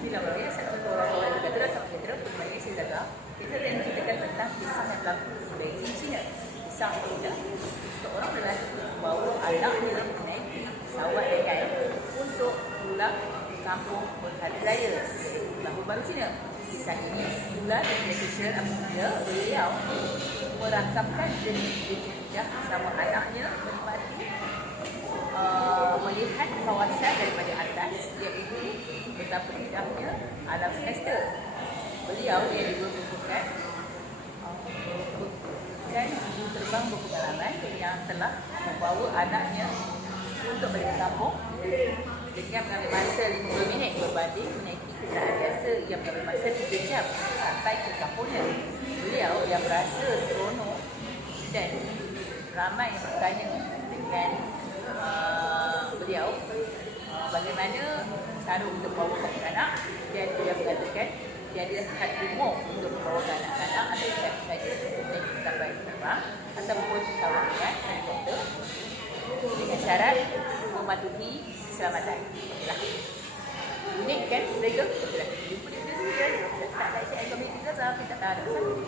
Bismillahirrahmanirrahim. Assalamualaikum warahmatullahi wabarakatuh. Saudara-saudara, kembali saya Zaga. Kita akan ceritakan tentang kisah yang berlaku di China. Kisah ini seorang lelaki membawa anaknya menaiki pesawat rekan untuk pulang ke kampung berhari raya Tahun Baru Cina. Kisah ini dimulai dari sosial apabila beliau merakamkan jenis bijak bersama anaknya menikmati melihat kawasan daripada atas, iaitu betapa indahnya alam semesta. Beliau juga merupakan ibu terbang berpengalaman yang telah membawa anaknya untuk balik ke kampung dengan mengambil masa 50 minit berbanding menaiki kenderaan biasa yang mengambil masa 3 jam sampai ke kampungnya. Beliau yang berasa seronok dan ramai yang bertanya dengan beliau bagaimana cara untuk bawa anak, dan dia mengatakan dia ada had umum untuk membawa anak-anak atau siapa saja yang kita baik terbang atau membawa pesawat dengan helikopter dengan syarat mematuhi keselamatan. Unik kan mereka? Jumpa dia dulu kan? Tak like, share, komen, kita tak tahu.